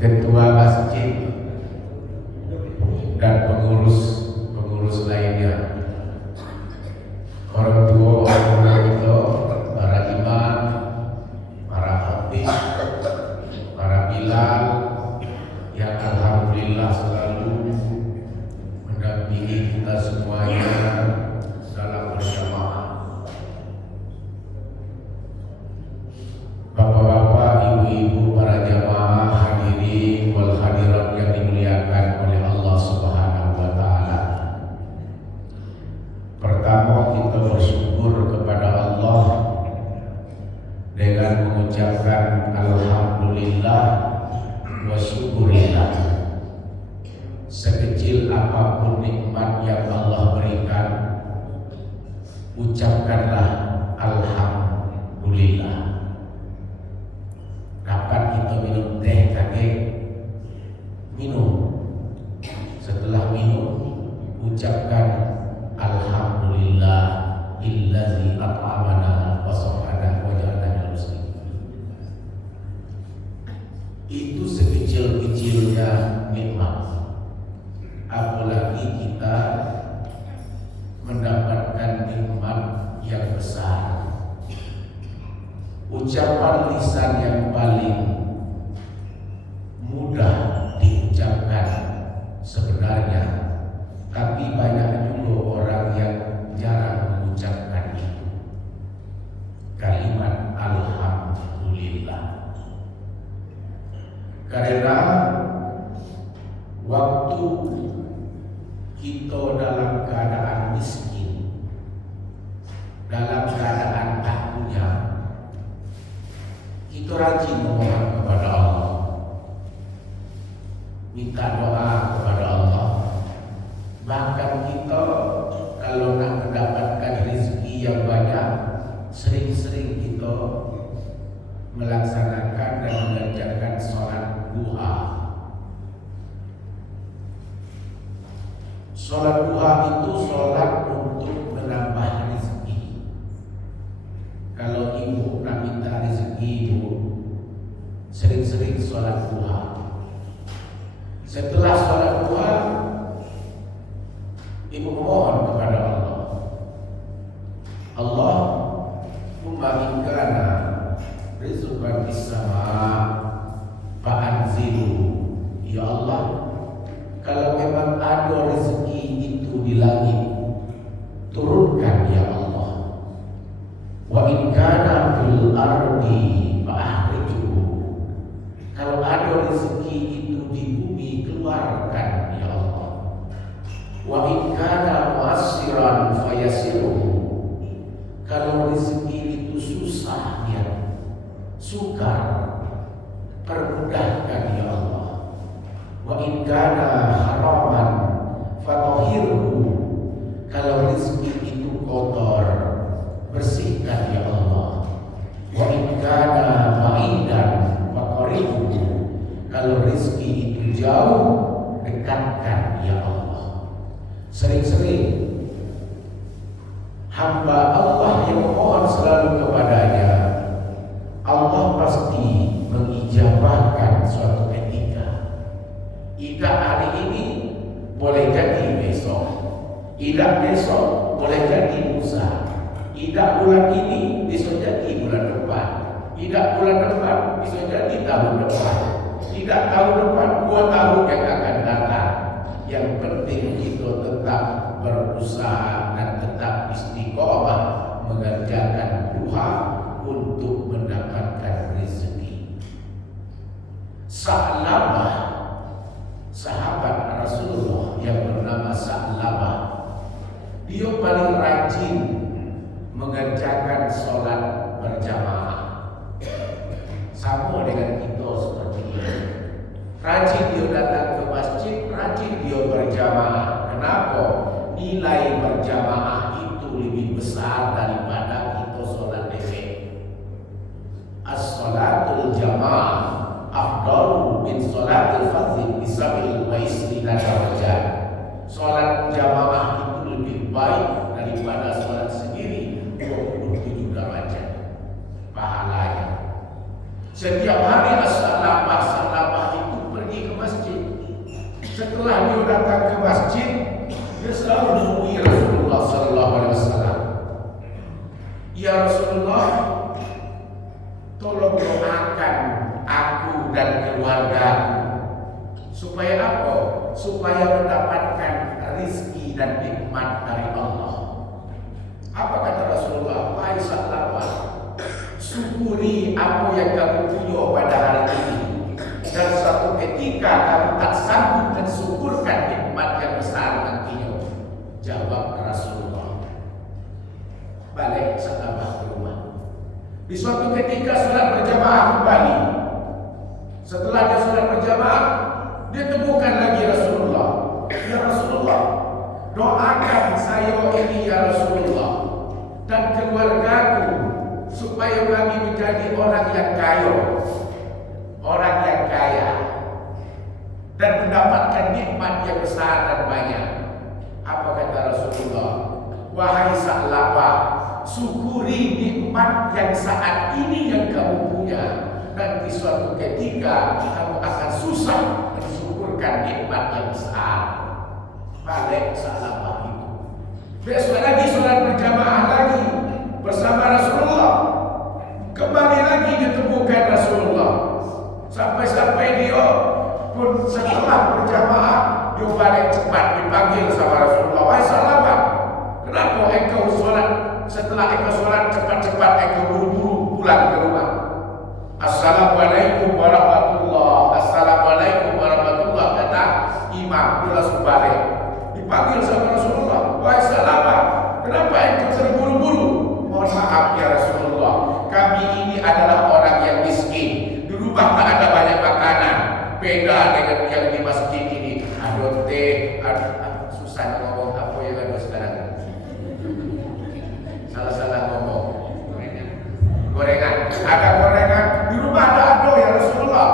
ketua masjid dan pengurus lainnya, orang tua, orang itu, para imam, para khatib, para bilal yang alhamdulillah selalu mendampingi kita semuanya dalam berjamaah. Bapak-bapak, ibu-ibu, para jamaah hadirin wal hadirat yang dimuliakan oleh Allah Subhanahu wa taala. Pertama, kita bersyukur kepada Allah dengan mengucapkan alhamdulillah wa syukurillah. Sekecil apapun nikmat yang Allah berikan, ucapkanlah alhamdulillah. Kapan kita minum teh kakek? Minum. Setelah minum, ucapkan alhamdulillah illazi at'amana wa saqana wa ja'alna minal muslimin. Itu sekecil-kecilnya nikmat. Apalagi kita mendapatkan nikmat yang besar. Ucapan lisan yang paling mudah diucapkan sebenarnya, tapi banyak juga orang yang jarang mengucapkan itu. Kalimat alhamdulillah. Karena waktu kita dalam keadaan miskin, dalam keadaan tak punya, kita rajin memohon kepada Allah, minta doa kepada Allah. Bahkan kita kalau nak mendapatkan rezeki yang banyak, sering-sering kita melaksanakan dan mengerjakan sholat duha. Sholat duha itu sholat untuk menambah rezeki. Kalau ibu nak minta rezeki, ibu sering-sering sholat duha. Setelah sholat duha, ibu memohon kepada Allah. Allah memberikan rizqan fis sama' fa'anzilu. Ya Allah, kalau memang ada rezeki itu di langit, turunkan ya Allah. Wa in kana fil ardi fa'akhrijhu. Kalau ada rezeki itu di bumi, keluarkan ya Allah. Wa in kana mu'assiran fayasiruhu. Kalau rezeki itu susah ya, sukar, permudahkan ya Allah. Wa in kana haraman fatahhirhu. Kalau rezeki itu kotor, bersihkan ya Allah. Wa in kana ba'idan faqribhu. Kalau rezeki itu jauh, dekatkan ya Allah. Sering-sering hamba Allah yang memohon selalu kepadanya, Allah pasti mengijabahkan suatu ketika. Tidak hari ini, boleh jadi besok. Tidak besok, boleh jadi lusa. Tidak bulan ini, bisa jadi bulan depan. Tidak bulan depan, bisa jadi tahun depan. Tidak tahun depan, 2 tahun yang akan datang. Yang penting kita tetap berusaha dan tetap istiqomah mengerjakan duha untuk mendapatkan rezeki. Sa'labah, sahabat Rasulullah yang bernama Sa'labah, dia paling rajin mengerjakan sholat berjamaah. Sama dengan kita seperti ini. Rajin dia datang ke masjid, rajin dia berjamaah. Kenapa? Nilai berjamaah itu lebih besar daripada kita sholat dewe. As-sholatul jamaah afdalu min sholatil fardhi bisabil wa isrina darajat. Sholat jamaah itu lebih baik daripada sholat sendiri, 27 derajat pahalanya. Setiap hari as-salabah itu Setelah dia datang ke masjid, dia selalu menemui Rasulullah Sallallahu Alaihi Wasallam. Ya Rasulullah, tolong doakan aku dan keluargaku supaya apa? Supaya mendapatkan rizki dan nikmat dari Allah. Apa kata Rasulullah? Wahai sahabat, syukuri apa yang kamu punya pada hari ini, dan suatu ketika kamu tak sanggup mensyukurkan nikmat yang besar nantinya. Jawab Rasulullah. Balik sahabat ke rumah. Di suatu ketika sholat berjamaah kembali. Setelah dia sholat berjamaah, dia temukan lagi Rasulullah. Ya Rasulullah, doakan saya ini ya Rasulullah dan keluargaku supaya kami menjadi orang yang kaya, orang yang kaya, dan mendapatkan nikmat yang besar dan banyak. Apa kata Rasulullah? Wahai Sa'labah, syukuri nikmat yang saat ini yang kamu punya. Nanti suatu ketika kamu akan susah mensyukurkan nikmat yang besar. Balik Sa'labah itu. Besok lagi sholat berjamaah lagi bersama Rasulullah. Kembali lagi ditemukan Rasulullah. Sampai-sampai dia pun setelah berjamaah, dia balik cepat dipanggil sama Rasulullah. Wahai Sa'labah, kenapa engkau sholat? Setelah engkau sholat cepat-cepat engkau buru-buru pulang ke rumah? Assalamualaikum warahmatullah. Assalamualaikum warahmatullah, kata imam. Dia langsung balik. Dipanggil sama Rasulullah. Wahai Sa'labah, kenapa engkau terburu-buru? Mohon maaf ya Rasulullah, kami ini adalah orang yang miskin. Di rumah tak ada banyak makanan. Beda dengan yang di masjid ini. Ada teh, susah ngomong apa yang ada sekarang. Salah-salah ngomong. Gorengan. Ada gorengan. Di rumah ada ya Rasulullah.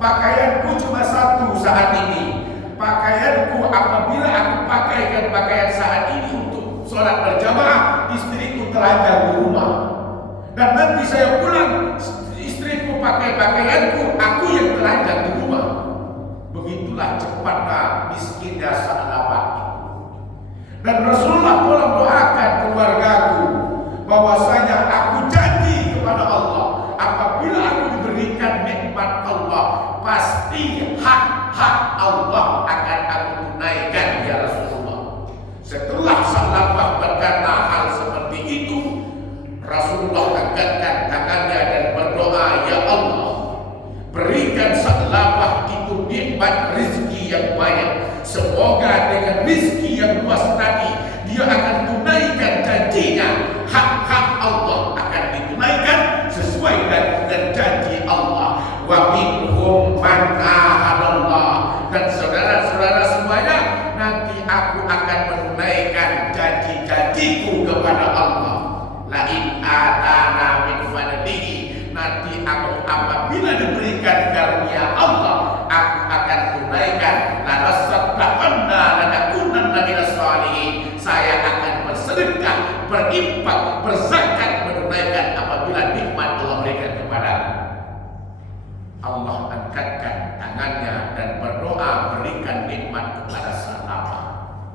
Pakaianku cuma satu saat ini. Pakaianku apabila aku pakaikan pakaian saat ini untuk sholat berjamaah, istriku telanjang di rumah. Dan nanti saya pulang, istriku pakai pakaianku, aku yang telanjang di rumah. Begitulah cepatnya miskinnya Sa'labah itu. Dan Rasulullah tolong doakan keluargaku bahwasanya aku janji kepada Allah, apabila aku diberikan nikmat Allah, pasti hak-hak Allah akan aku tunaikan ya Rasulullah. Setelah Sa'labah berkata hal seperti itu, Rasulullah angkatkan tangannya dan berdoa, ya Allah, berikan Sa'labah itu nikmat rezeki yang banyak. Semoga dengan rezeki yang luas tadi dia akan tunaikan janjinya. Hak-hak Allah akan ditunaikan sesuai dengan janji Allah. Wa minhum man ahadallah. Dan saudara-saudara semuanya, nanti aku akan menunaikan janji-janjiku kepada Allah. La in atana min fadlihi, nanti aku apabila diberikan karunia Allah, aku akan tunaikan. La nasaddaqanna lanakunanna minas shalihin. Saya akan bersedekah, berinfak, berzakat, menunaikan apabila nikmat Allah berikan kepadaku. Allah angkatkan tangannya dan berdoa berikan nikmat kepada Sa'labah.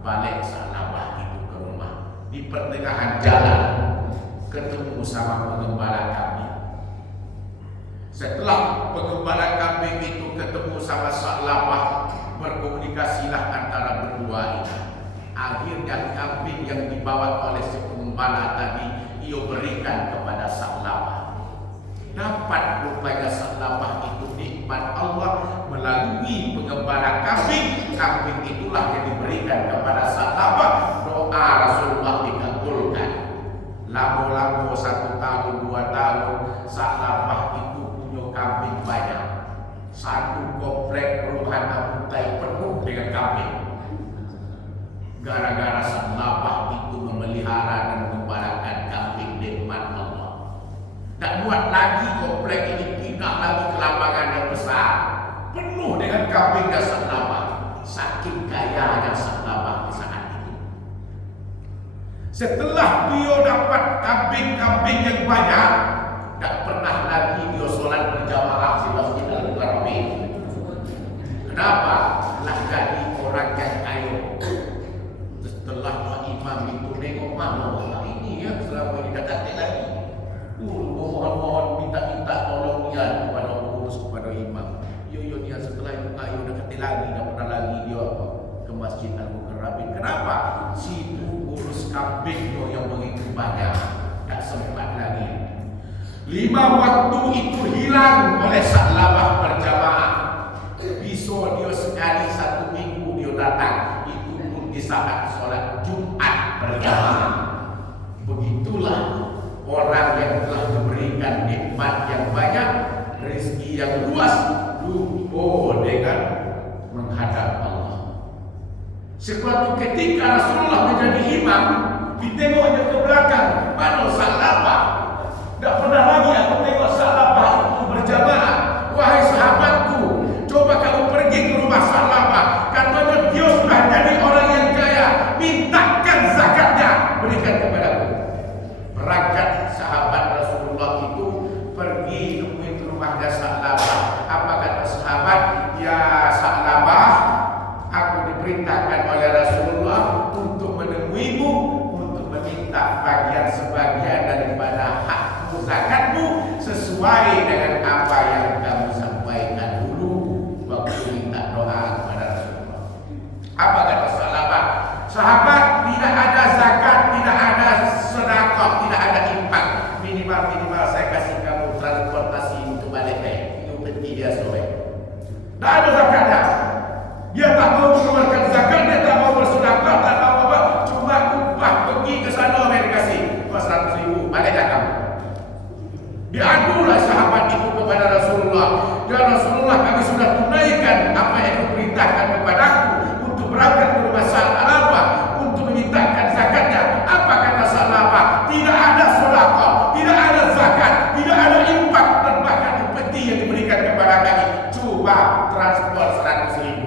Balik Sa'labah itu ke rumah. Di pertengahan jalan ketemu sama pengembala kambing. Setelah pengembala kambing itu ketemu sama Sa'labah, berkomunikasilah antara berdua ini. Akhirnya kambing yang dibawa oleh si pengembala tadi ia berikan kepada Sa'labah. Dapat rupanya Sa'labah itu nikmat Allah melalui pengembala kambing. Kambing itulah yang diberikan kepada Sa'labah. Doa Rasulullah dikabulkan. Lama-lama 1 tahun 2 tahun Sa'labah itu punya kambing banyak. Satu komplek perumahan Abu Taib penuh dengan kambing. Gara-gara Sa'labah itu memelihara dan mengembalakan kambing nikmat Allah. Tak buat lagi komplek ini pindah lagi ke lapangan yang besar, penuh dengan kambing dan Sa'labah. Saking kayanya Sa'labah di saat itu. Setelah dia dapat kambing-kambing yang banyak, tak pernah lagi dia sholat berjamaah di Masjid Al-Mukarramin. Kenapa? Telah jadi orang yang ayo. Setelah Pak Imam itu nengok mana orang ini ya selama ini dah tak lagi. Mohon-mohon minta tolong dia kepada pengurus, kepada imam. Yo dia setelah itu ayo dah kata lagi, dah pernah lagi dia apa? Ke Masjid Al-Mukarramin. Kenapa? Si urus kambing tu yang begitu banyak, tak sempat lagi. 5 waktu itu hilang oleh salawat berjamaah. Bisa dia sekali 1 minggu dia datang, itu pun di saat solat Jumat berjamaah. Begitulah orang yang telah memberikan nikmat yang banyak, rezeki yang luas, lupa dengan menghadap Allah. Suatu ketika Rasulullah menjadi imam, ditengoknya ke belakang, mana salafah? Tak pernah lagi aku tengok salafah itu berjamaah. Wahai sahabatku, coba kamu pergi ke rumah salafah. Katanya dia sudah jadi orang yang kaya, mintakan zakatnya, berikan kepadaku. Berangkat sahabat Rasulullah itu pergi menemui ke rumahnya Sa'labah. Apa kata sahabat? Ya Sa'labah, aku diperintahkan oleh Rasulullah untuk menemuimu, untuk meminta sebagian daripada hakmu zakatmu sesuai dengan apa yang kamu sampaikan dulu waktu minta doa kepada Rasulullah. Apa kata Sa'labah? Sahabat, tidak ada zakat, tidak ada sedekah, tidak ada infak. Minimal saya kasih kamu transportasi untuk balik itu peti dia sore. Tak ada zakatnya. Dia tak mau mengeluarkan zakat, dia tak mau bersedekah, tak mau apa. Cuma upah pergi ke sana mereka kasih 100.000, baliklah kamu. Diadulah sahabat itu kepada Rasulullah. Ya Rasulullah, kami sudah tunaikan apa yang kau perintahkan kepadaku untuk berangkat ke rumah Sa'labah untuk memintakan zakatnya. Apa kata Sa'labah? Tidak ada sedekah, tidak ada zakat, tidak ada infak, dan bahkan upeti yang diberikan kepada kami. Coba transport 100.000.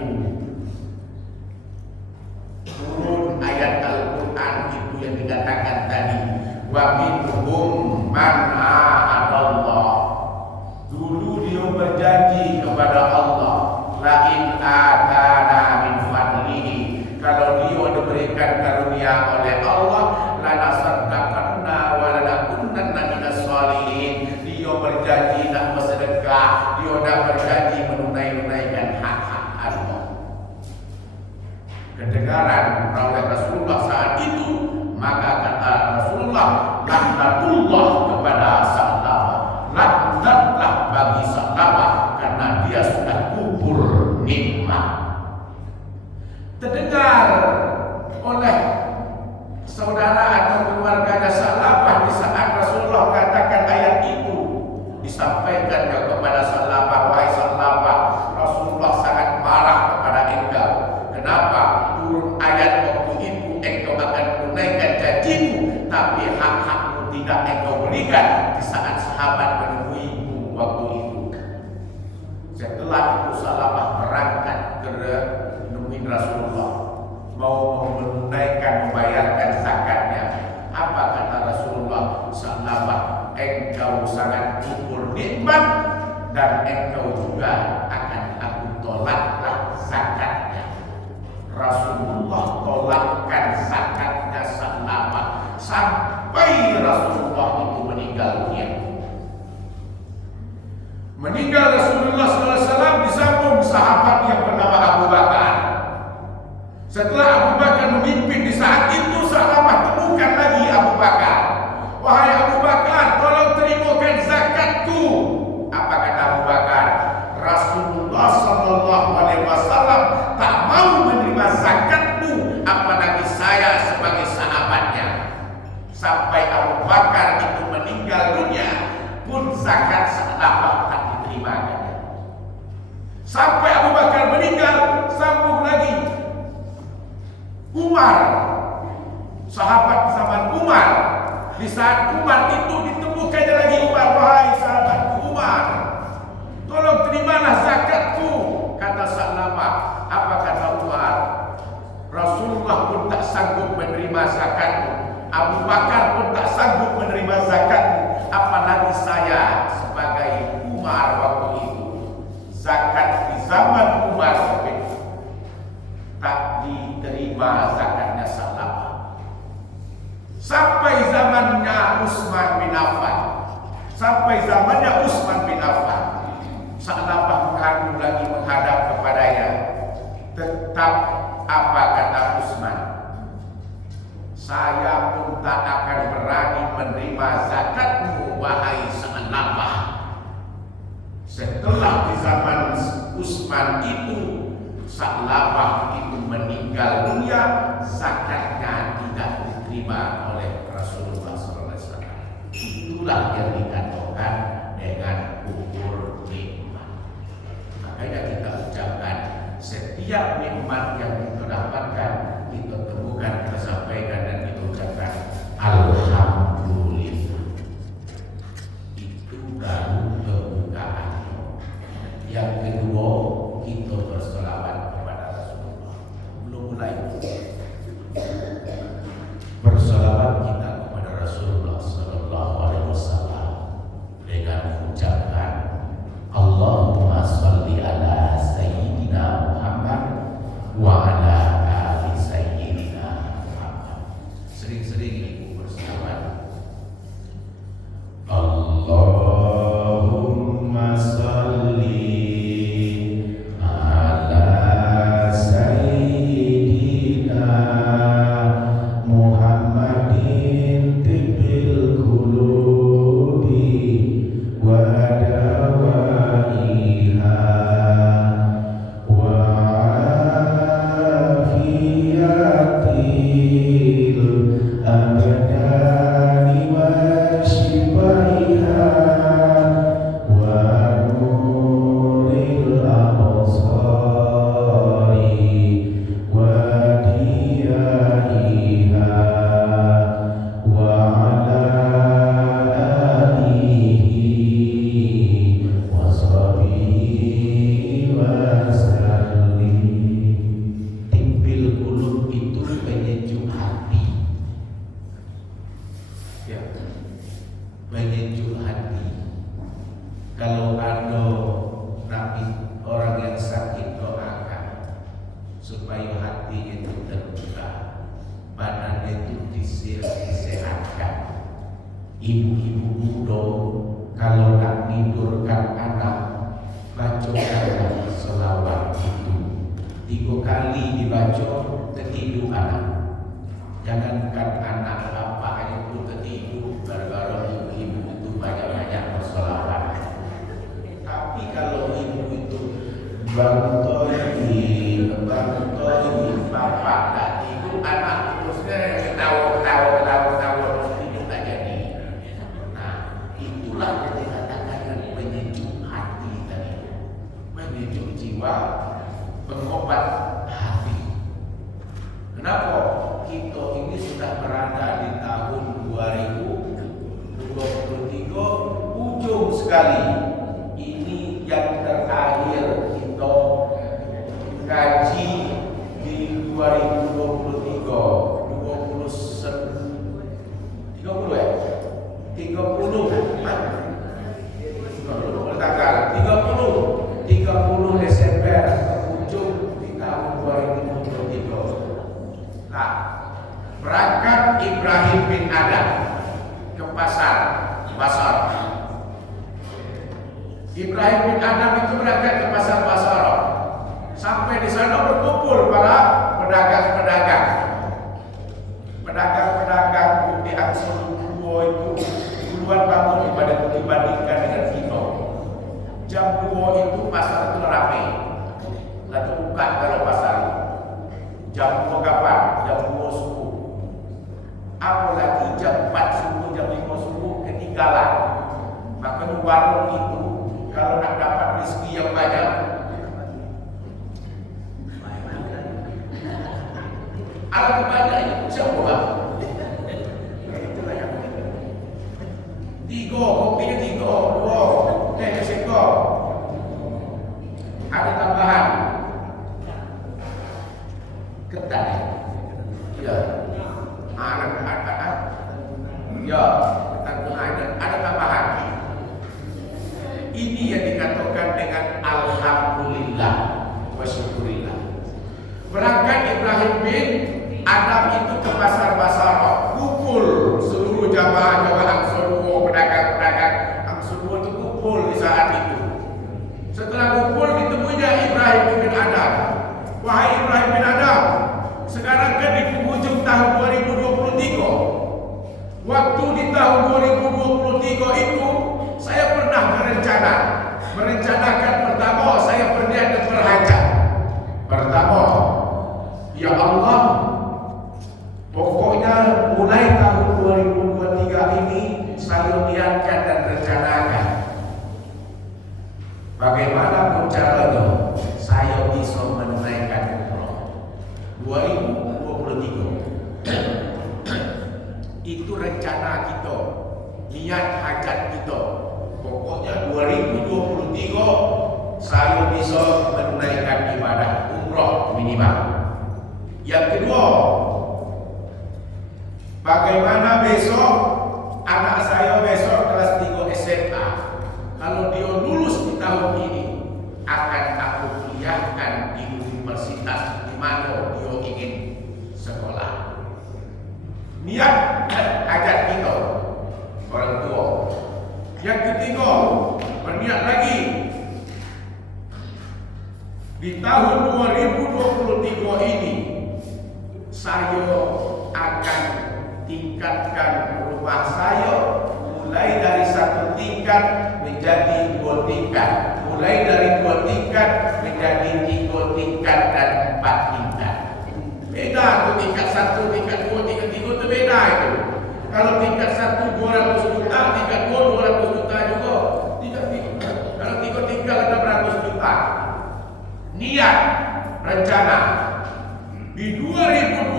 Turun ayat Al-Quran itu yang dikatakan tadi. Wa minhum man ahadallah. Dulu dia berjanji kepada Allah, la in atana min fadlihi, kalau dia diberikan karunia oleh Allah, lanasaddaqanna wa lanakunanna minas sholihin. Dia berjanji nak bersedekah, dia dah berjanji menunaikan hak-hak Allah. Kedengaran oleh Rasulullah saat itu, maka kata Rasulullah, laknatullah kepada Sa'labah, laknatlah bagi Sa'labah karena dia sudah kubur nikmat. Terdengar oleh saudara atau keluarganya Sa'labah di saat Rasulullah katakan ayat itu, disampaikan kepada Sa'labah, wahai Sa'labah, Rasulullah sangat marah kepada engkau. Kenapa turun ayat waktu itu engkau akan menunaikan janjimu, tapi hak-hakmu tidak engkau berikan di saat sahabat menemuimu waktu itu. Setelah itu Sa'labah berangkat ke menemui Rasulullah, mau menunaikan, membayarkan zakatnya. Apa kata Rasulullah? Sa'labah, engkau sangat kubur nikmat dan engkau juga akan aku tolaklah zakatnya. Rasulullah tolakkan zakatnya Sa'labah sampai Rasulullah itu meninggal dunia. Meninggal Rasulullah SAW disambung sahabat yang bernama Abu Bakar. Setelah Abu Bakar memimpin di saat itu, Sa'labah temukan lagi Abu Bakar. Wahai Abu Bakar, tolong terimakan zakatku. Apa kata Abu Bakar? Rasulullah SAW tak mau menerima zakatmu, apalagi saya sebagai sahabatnya. Sampai Abu Bakar itu meninggal dunia pun zakat Sa'labah tak diterima. Sampai Abu Bakar meninggal, sambung lagi Umar, sahabat zaman Umar. Di saat Umar itu ditemukannya lagi Umar, wahai sahabatku Umar, tolong terimalah zakatku. Kata Sa'labah, apa kata Umar? Rasulullah pun tak sanggup menerima zakatmu, Abu Bakar pun tak sanggup menerima zakatmu, apalagi saya sebagai Umar waktu itu. Zakat di zaman Umar menerima zakatnya Sa'labah. Sampai zamannya Utsman bin Affan. Sa'labah menghadap lagi menghadap kepadanya. Tetap apa kata Utsman? Saya pun tak akan berani menerima zakatmu, wahai Sa'labah. Setelah di zaman Utsman itu, Sa'labah itu meninggal dunia, zakatnya tidak diterima oleh Rasulullah SAW. Itulah yang dikatakan dengan kufur nikmat. Makanya kita ucapkan setiap nikmat yang kita dapatkan, kita temukan, kita sampaikan dan kita ucapkan alhamdulillah. Itu baru pembukaan. Yang kedua, kita berselawat kepada Rasulullah. Belum mulai. Berselawat kita kepada Rasulullah sallallahu alaihi wasallam dengan mengucapkan Allahumma shalli ala sayyidina Muhammad wa ala ali sayyidina Muhammad. Sering-sering ibu berselawat. Allahumma shalli ala sayyidina Muhammadin tibbil qulubi wa dawaiha wa afiyatil abdani wa shifaiha wa nuril absari wa diyaiha wa ala alihi wa sahbihi wa sallim. Tibbil qulub itu penyejuk hati. Ya, penyejuk hati. Kalau ada nabi orang yang sakit, doakan supaya hatinya itu terbuka, badannya itu disehatkan. Ibu-ibu muda kalau nak tidurkan anak, bacakan selawat itu 3 kali dibaca, tertidur anak. Jangankan anak bapaknya pun tertidur gara-gara ibu itu banyak-banyak berselawat. Tapi kalau ibu itu bangun bapak tak tidur, anak terusnya ketawa terus tidur tak jadi. Nah, itulah yang dikatakan penyejuk hati tadi, penyejuk jiwa, pengobat hati. Kenapa? Kita ini sudah berada di tahun 2023, ujung sekali. Ini yang terakhir kita gaji di 2023, 30 ya? 30 tanggal 30 Desember, ujung di tahun 2023. Nah, berangkat Ibrahim bin Adam ke pasar Basar. Ibrahim bin Adam itu berangkat ke pasar Basar. Sampai di sana berkumpul para pedagang-pedagang. Pedagang-pedagang di Ansur Dua itu duluan bangun dibandingkan dengan kita. Jam 2 itu pasar itu ramai. Lalu buka kalau pasar. Jam 2 kapan? Jam 2 subuh. Apalagi jam 4 subuh, jam 5 subuh ketinggalan. Maka warung itu kalau nak dapat rezeki yang banyak, ada kebanyakan siapa? Itulah yang tiga, kopinya 3, 2, teh seko. Ada tambahan ketan. Ya. Ya, ada tambahan. Ini yang dikatakan dengan alhamdulillah wa syukurillah. Berangkat Ibrahim Ibrahim bin Adam itu ke pasar Basarah, kumpul seluruh jamaah Ansor, pedagang-pedagang Ansor itu kumpul di saat itu. Setelah kumpul ditemuinya Ibrahim bin Adam. Wahai Ibrahim bin Adam, sekarang kan di penghujung tahun 2023. Waktu di tahun 2023 itu saya pernah merencanakan pertama saya berniat berhajat. Pertama, ya Allah, pokoknya mulai tahun 2023 ini saya niatkan dan rencanakan bagaimana caranya saya bisa menunaikan umroh 2023. Itu rencana kita, niat hajat kita. Pokoknya 2023 saya bisa menunaikan ibadah umroh minimal. Yang kedua, bagaimana besok anak saya besok kelas 3 SMA, kalau dia lulus di tahun ini akan aku kuliahkan di universitas di mana dia ingin sekolah. Niat hajat kita orang tua. Yang ketiga, berniat lagi di tahun 2023 ini saya akan tingkatkan rumah saya mulai dari 1 tingkat menjadi 2 tingkat, mulai dari 2 tingkat menjadi 3 tingkat dan 4 tingkat. Beda tuh tingkat 1, tingkat 2, tingkat 3 itu beda itu. Kalau tingkat 1 200 juta, tingkat 2 200 juta juga. Kalau 3 tingkat 600 juta. Niat, rencana. Di 2023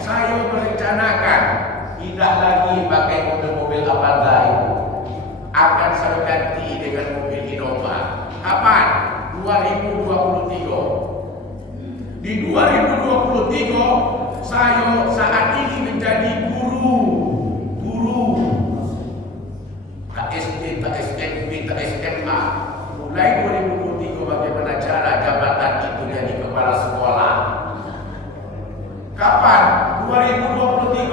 saya merencanakan tidak lagi pakai mobil-mobil Avanza itu. Akan saya ganti dengan mobil Innova. Kapan? 2023. Di 2023 saya saat ini menjadi guru tak SD, tak SMP, tak SMA. Mulai 2023 bagaimana cara jabatan itu jadi kepala sekolah. Kapan? 2023.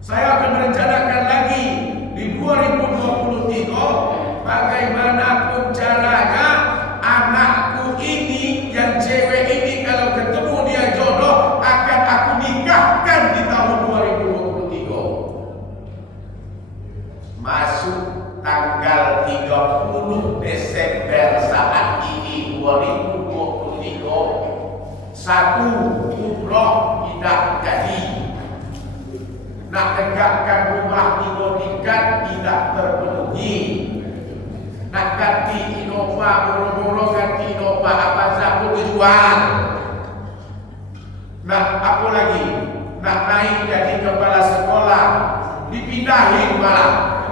Saya akan merencanakan lagi di 2023 bagaimanapun caranya anakku ini yang cewek ini kalau ketemu dia jodoh akan aku nikahkan di tahun 2023. Masuk tanggal 30 Desember saat ini 2023, satu umroh tidak jadi. Nak tegakkan rumah 3 tingkat tidak terpenuhi. Nak ganti Innova, boro-boro ganti Innova Avanza pun dijual. Nah, apa lagi? Nak naik jadi kepala sekolah, dipindahin malah.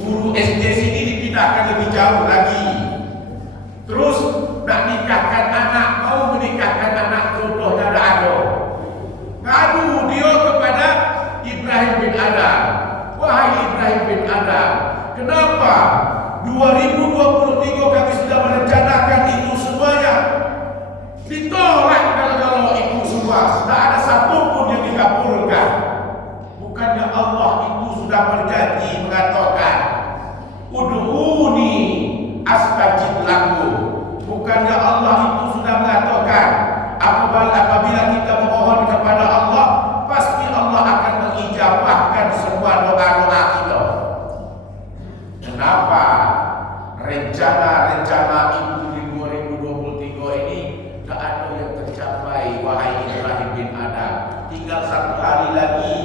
Guru SD sini dipindahkan lebih jauh lagi. Terus nak nikahkan anak, mau menikahkan anak jodohnya ada. Ngadu dia kepada Ibrahim bin Adam. Wahai Ibrahim bin Adam, kenapa 2023 kami sudah merencanakan itu semuanya ditolak kalau itu semua, tak ada satupun yang dikabulkan. Bukannya Allah itu sudah berjanji mengatakan ud'uni astajib lakum. Bukannya Allah itu sudah mengatakan apabila kita memohon kepada Allah pasti Allah akan mengijabahkan semua doa-doa kita. Kenapa rencana-rencana itu di 2023 ini tak ada yang tercapai, wahai Ibrahim bin Adam? Tinggal 1 hari lagi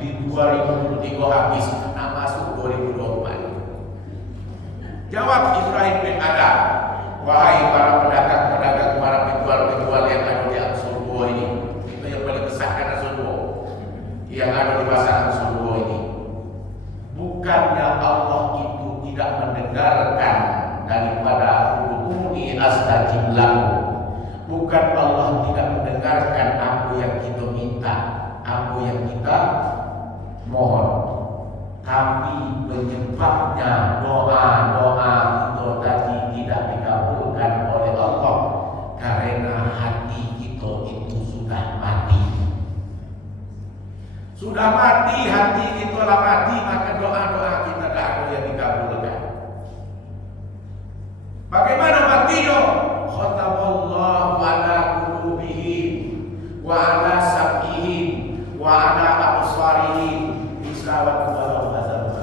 di 2023 habis, nak masuk 2024. Jawab Ibrahim bin Adam, wahai para pedagang-pedagang, para penjual-penjual yang ada di Ansur ini. Itu yang paling besar kan Ansur yang ada di pasar Ansur ini. Bukannya Allah itu tidak mendengarkan daripada ud'uni astajib lakum. Bukan Allah tidak mendengarkan apa yang kita minta, apa yang kita mohon, tapi penyebabnya doa-doa kita tadi tidak dikabulkan oleh Allah Sudah mati hati kita lah mati, maka doa-doa kita tak ada yang dikabulkan. Bagaimana matinya? Khatamallahu ala qulubihim wa ala sam'ihim wa ala absarihim bisawat walau azab.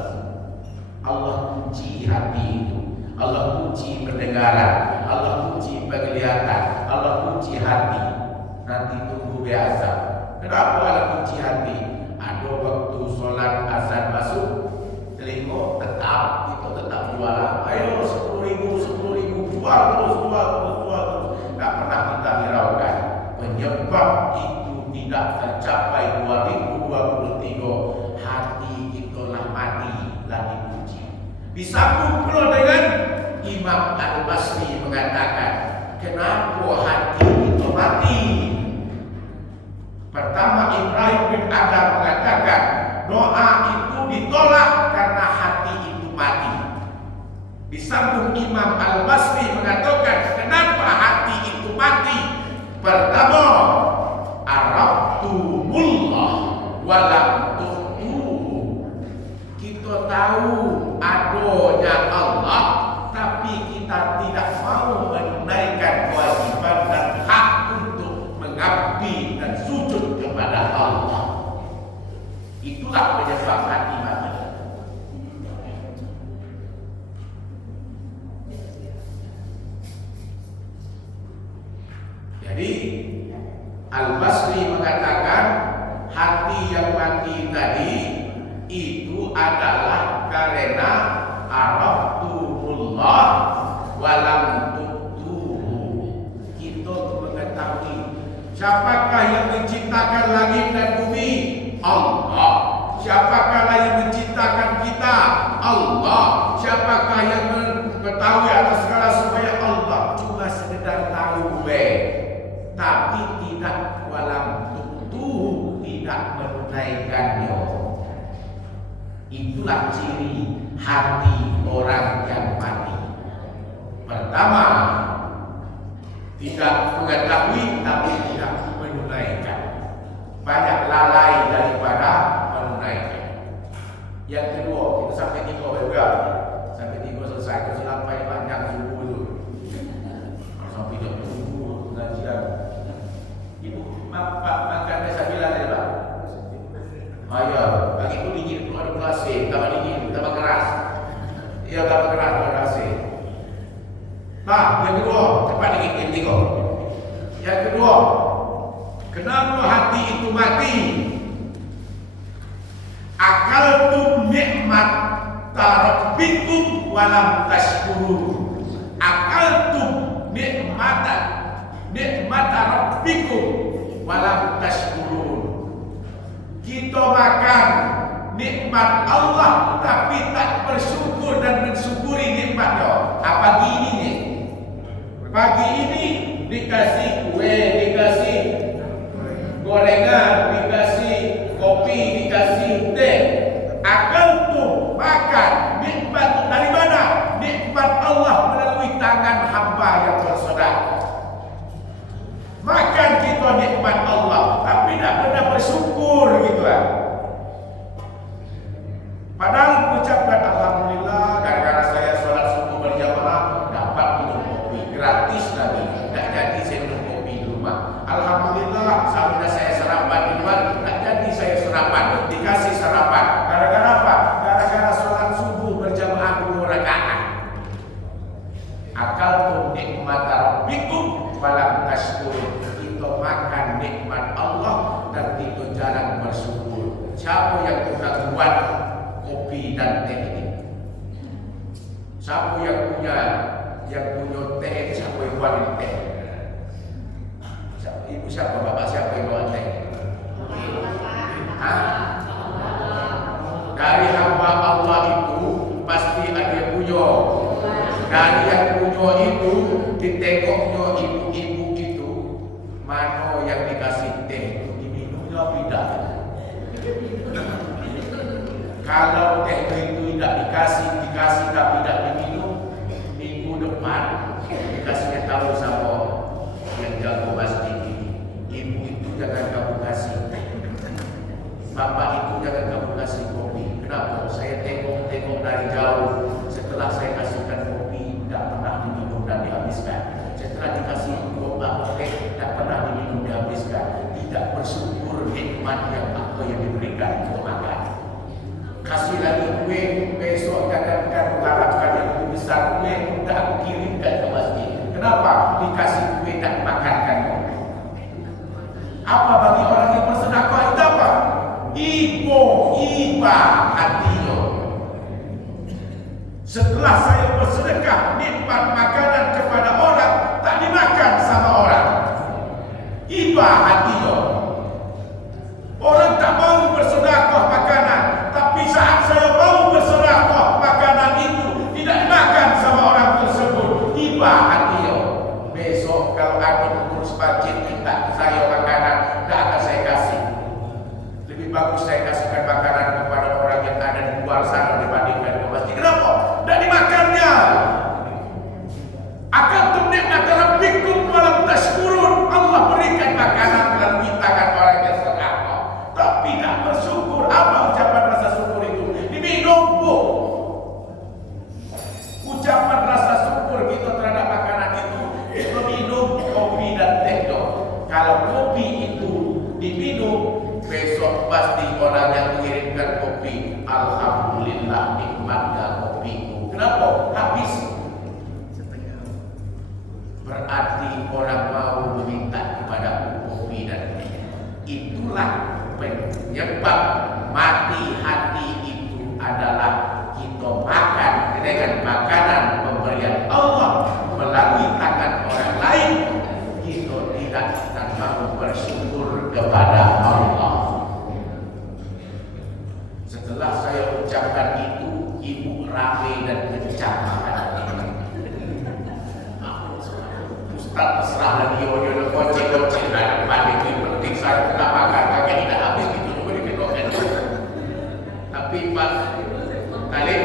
Allah kunci hati itu, Allah kunci pendengaran, Allah kunci penglihatan, Allah kunci hati. Nanti tunggu biasa. Kenapa Allah kunci hati? Ada waktu sholat azan masuk, telinga tetap itu tetap jualan. Ayo 10.000, 10.000, jual terus. Tak pernah kita hiraukan. Penyebab itu tidak tercapai 2023. Hati itulah mati, lah dipuji. Disambung pula dengan Imam Al-Basri mengatakan, kenapa hati itu mati? Pertama, Ibrahim bin Adam mengatakan doa itu ditolak karena hati itu mati. Disambung Imam Al-Basri mengatakan kenapa hati itu mati? Pertama, araftumullah walam tuhtuhu. Kita tahu adanya Allah, tapi kita tidak mau menunaikan kewajiban dan hak untuk mengabdi dan sujud kepada Allah. Itulah penyebab hati mati. Jadi Al-Basri mengatakan hati yang mati tadi itu adalah karena araftumullah walam tuhtuhu. Kita mengetahui siapakah yang menciptakan langit dan bumi? Allah. Siapakah yang menciptakan kita? Allah. Siapakah yang mengetahui atas segala semuanya? Allah. Cuma sekedar tahu tapi tidak walam tuhtuhu, tidak menunaikannya. Itulah ciri hati orang yang mati. Pertama, tidak mengetahui tapi tidak menunaikan. Banyak lalai daripada menunaikan. Yang kedua, kita sampai 3 juga. Sampai 3 selesai, kita sampai panjang subuh itu. Sampai 3 subuh pengajian. Ibu, Pak makan sabila tadi Pak. Ayo, pagi itu dingin, itu ada AC, tambah dingin, tambah keras. Iya, tambah keras, tambah AC. Nah, yang kedua, cepat dingin, tengok. Yang kedua, kenapa hati itu mati? Akaltum nikmat tarabbikum walam tashkurun. Akaltum nikmat rabbikum walam tashkurun. Kita makan nikmat Allah tapi tak bersyukur dan mensyukuri nikmatnya. Pagi ini nih, pagi ini dikasih kue, dikasih gorengan, dikasih kopi, dikasih teh. Akal tuh makan nikmat dari mana? Nikmat Allah melalui tangan hamba yang bersaudara. Makan kita nikmat Allah, tapi tidak pernah bersyukur gitu kan. Padahal mengucapkan alhamdulillah gara-gara saya sholat subuh berjamaah dapat minum kopi gratis lagi. Tidak jadi saya minum kopi di rumah. Alhamdulillah sampai saya sarapan di luar, tidak jadi saya sarapan, dikasih sarapan. Gara-gara apa? Gara-gara sholat subuh berjamaah 2 rakaat. Akal tuh nikmat rabbikum walam tashkurun. Kita makan nikmat Allah dan kita jarang bersyukur. Siapa yang pernah buat kopi dan teh ini? Siapa yang punya teh? Siapa yang buat teh? Ibu siapa? Bapak siapa yang buat teh? Dari hamba Allah itu pasti ada yang punya. Dari yang punya itu ditengoknya ibu-ibu itu mana yang dikasih teh diminumnya tidak. Kalau teh itu tidak dikasih tapi tidak diminum, minggu depan dikasihnya tahu sama yang jago masjid ini. Ibu itu jangan kamu kasih. Bapak itu dihabiskan. Setelah dikasih doa tak pernah diminum dihabiskan. Tidak bersyukur nikmat yang apa yang diberikan untuk makan. Kasih lagi kue, besok katakan mengharapkan yang lebih besar kue, tak aku kirimkan ke masjid. Kenapa? Dikasih kue tak makankan. Apa bagi orang yang bersedekah itu apa? Iba hatinya. Setelah saya bersedekah, nikmat makanan kepada orang tak dimakan sama orang. Iba hatinya. Orang tak mau bersedekah makanan, tapi saat saya mau bersedekah makanan itu tidak dimakan sama orang tersebut. Iba hatinya. Besok kalau aku mengurus masjid minta saya makanan, tak akan saya kasih. Lebih bagus saya kasihkan makanan kepada orang yang ada di luar sana dibandingkan ke masjid. Kenapa? Tak dimakannya. Akan tumnikmat rabbikum walam tashkurun. Allah berikan makanan melalui tangan orang yang sedekah, tapi tak bersyukur. Apa ucapan rasa syukur itu? Diminum, Bu. Ucapan rasa syukur kita terhadap makanan itu minum kopi dan teh. Kalau kopi itu diminum, besok pasti orang yang mengirimkan kopi, alhamdulillah nikmatnya kopiku. Kenapa? Habis. Berarti orang mau meminta kepada kopi dan teh. Itulah penyebab mati hati itu adalah kita makan dengan makanan pemberian Allah melalui tangan orang lain. Kita tidak akan mau bersyukur kepada Allah. Setelah saya ucapkan itu, ibu rame dan kencang makan. Ustaz terserah dan dia kocek-kocek dan panik itu penting saya tak makan kakek tidak habis gitu juga dikedokan. Tapi Pak Talib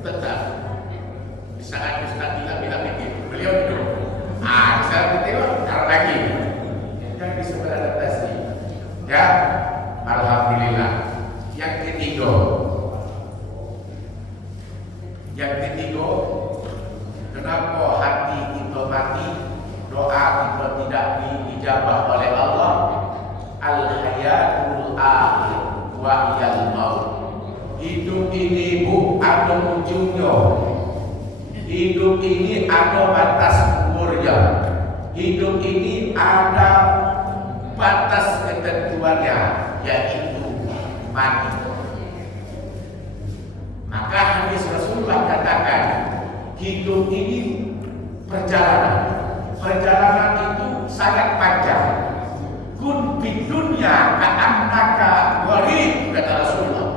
tetap di saat Ustaz bila bikin beliau itu saya tengok taruh lagi yang bisa beradaptasi ya. Alhamdulillah. Yang ketiga, kenapa hati kita mati, doa kita tidak diijabah oleh Allah? Al-hayatul akhir wa iyal maut. Hidup ini bu ada ujungnya. Hidup ini ada batas umurnya. Hidup ini ada batas ketentuannya, yaitu mati. Maka hadis Rasulullah katakan, hidup ini perjalanan. Perjalanan itu sangat panjang. Kun fid dunya ka'annaka gharib, kata Rasulullah.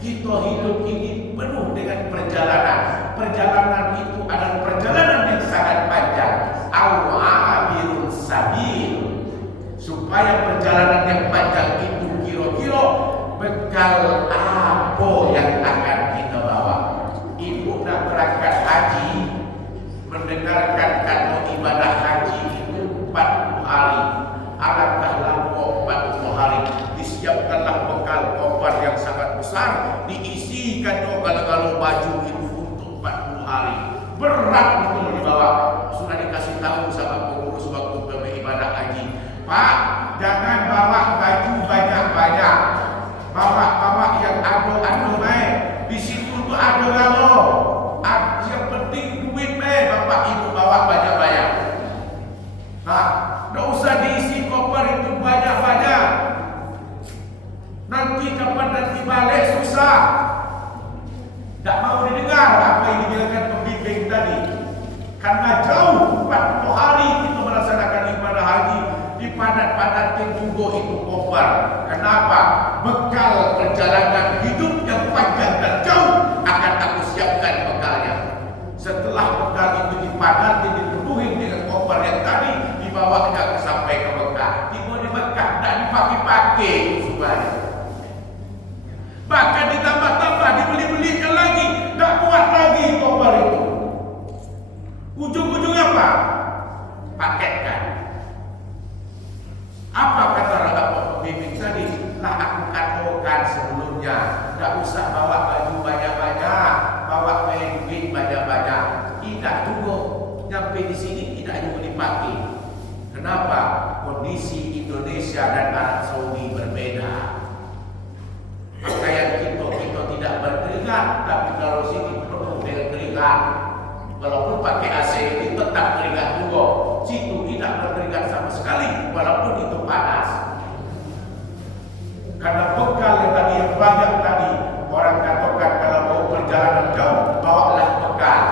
Kita hidup ini penuh dengan perjalanan. Perjalanan itu adalah perjalanan yang sangat panjang. Awabirun sabil. Supaya perjalanan yang panjang itu kira-kira bekal apa yang akan kita bawa. Ibu nak berangkat haji, mendengarkan kata ibadah haji itu 40 hari. Alangkah lama 40 hari. Disiapkanlah bekal koper yang sangat besar, diisikan segala-gala baju itu untuk 40 hari. Berat itu dibawa. Sudah dikasih tahu sama pengurus waktu beribadah haji, Pak, jangan bawa baju banyak-banyak. Bawa yang ada naik. Di situ tuh ada lalu. Yang penting duit Bapak Ibu bawa banyak-banyak. Nah, tidak usah diisi koper itu banyak-banyak. Nanti kapan nanti balik susah. Tidak mau didengar apa yang dibilangkan pembimbing tadi. Karena jauh 40 hari kita melaksanakan ibadah haji, dipadat-padatin juga itu koper. Kenapa? Bekal perjalanan hidup yang panjang dan jauh akan aku siapkan bekalnya. Setelah bekal itu dipadati, dipenuhi dengan koper yang tadi, dibawa sampai ke Mekah. Tiba di Mekah tak dipakai-pakai sebenarnya. Bahkan ditambah-tambah, dibeli-belikan lagi, tak kuat lagi koper itu. Ujung-ujungnya apa? Paketkan. Apa kata pembimbing tadi? Lah aku katakan sebelumnya, tak seperti di sini tidak juga dipakai. Kenapa? Kondisi Indonesia dan Arab Saudi berbeda. Pakaian kita tidak berkeringat, tapi kalau sini penuh dengan keringat. Walaupun pakai AC ini tetap keringat juga. Situ tidak berkeringat sama sekali, walaupun itu panas. Karena bekal yang tadi yang banyak tadi, orang katakan kalau mau perjalanan jauh, bawalah bekal.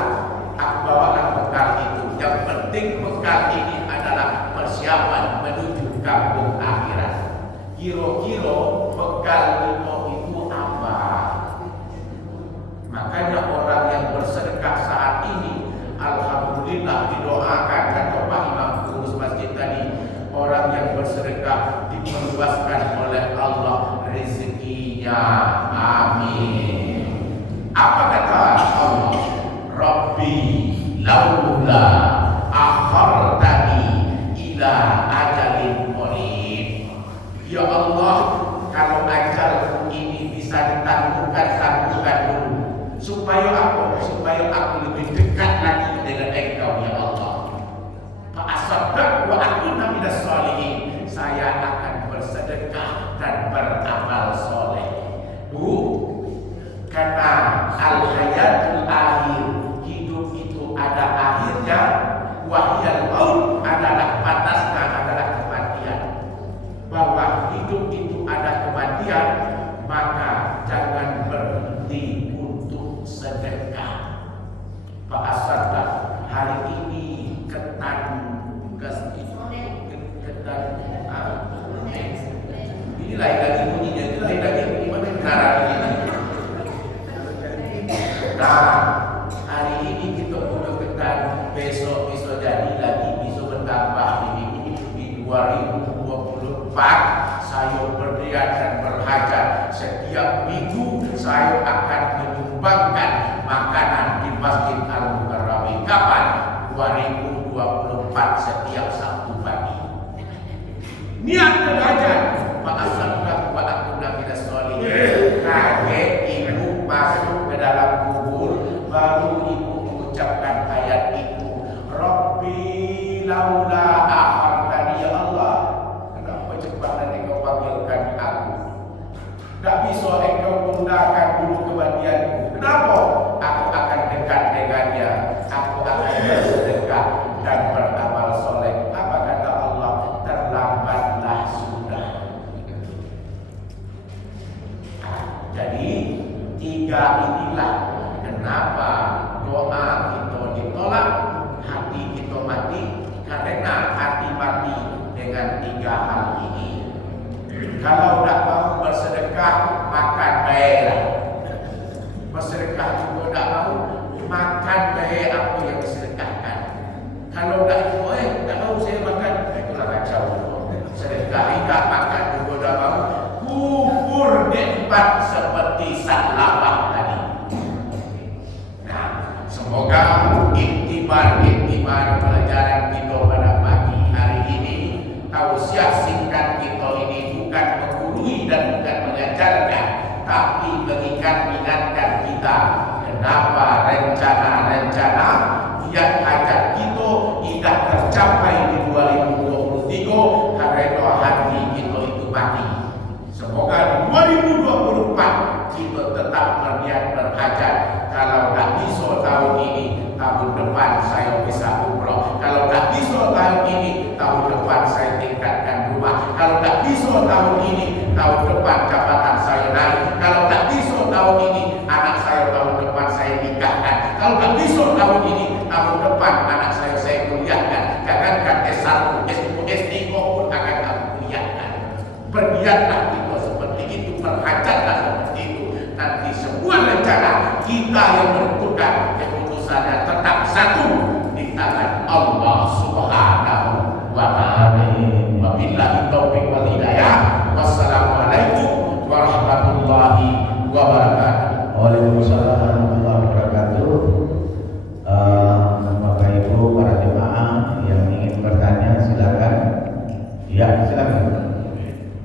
Aku bawalah bekal itu. Yang penting bekal ini adalah persiapan menuju kampung akhirat. Kira-kira bekal itu apa? Makanya orang yang bersedekah saat ini, alhamdulillah didoakan kata Pak Imam Pengurus Masjid tadi, orang yang bersedekah diperluaskan oleh Allah rezekinya. Amin. Apa kata Allah? Rabbi laula akhartani ila ajalin qarib. Ya Allah, kalau ajalku ini bisa ditangguhkan dulu. Supaya apa? Supaya aku lebih dekat lagi dengan Engkau ya Allah. Fa'asaddaq wa akuna minas sholihin. Saya akan bersedekah dan beramal soleh. Bu, karena al-hayatul akhir, hidup itu ada akhirnya. Wahyal maut adalah batasnya, adalah kematian. Bahwa hidup itu ada kematian, maka jangan berhenti untuk sedekah. Pak Asadda, hari ini ketan ini lain lagi bunyinya, itu lain lagi gimana kenaran ini. Nah, hari ini kita punya ketan, besok bisa jadi lagi, bisa bertambah di 2024. Saya berdiri dan berhajat setiap minggu saya akan menyumbangkan makanan di Masjid Al-Mukarramin. Kapan? 2024 setiap Sabtu pagi. Niat berhajat. Ma'asallahu wa akuna minas sholihin. Kaget ibu masuk ke dalam kubur, baru ibu mengucapkan ayat itu. Rabbi laula akhartani ya Allah. Kenapa cepat Engkau panggilkan aku? Tak bisa Engkau tundakkan dulu kematianku. Kenapa? Aku akan dekat dengannya. Aku akan bersedekah dan beramal soleh. Apa kata Allah? Terlambatlah sudah. Jadi tiga inilah kenapa doa kita ditolak, hati kita mati, karena hati mati dengan tiga hal ini. Kalau tidak mau bersedekah, makan baiklah. Bersedekah juga tidak mau, makan baik apa yang disedekahkan. Kalau tidak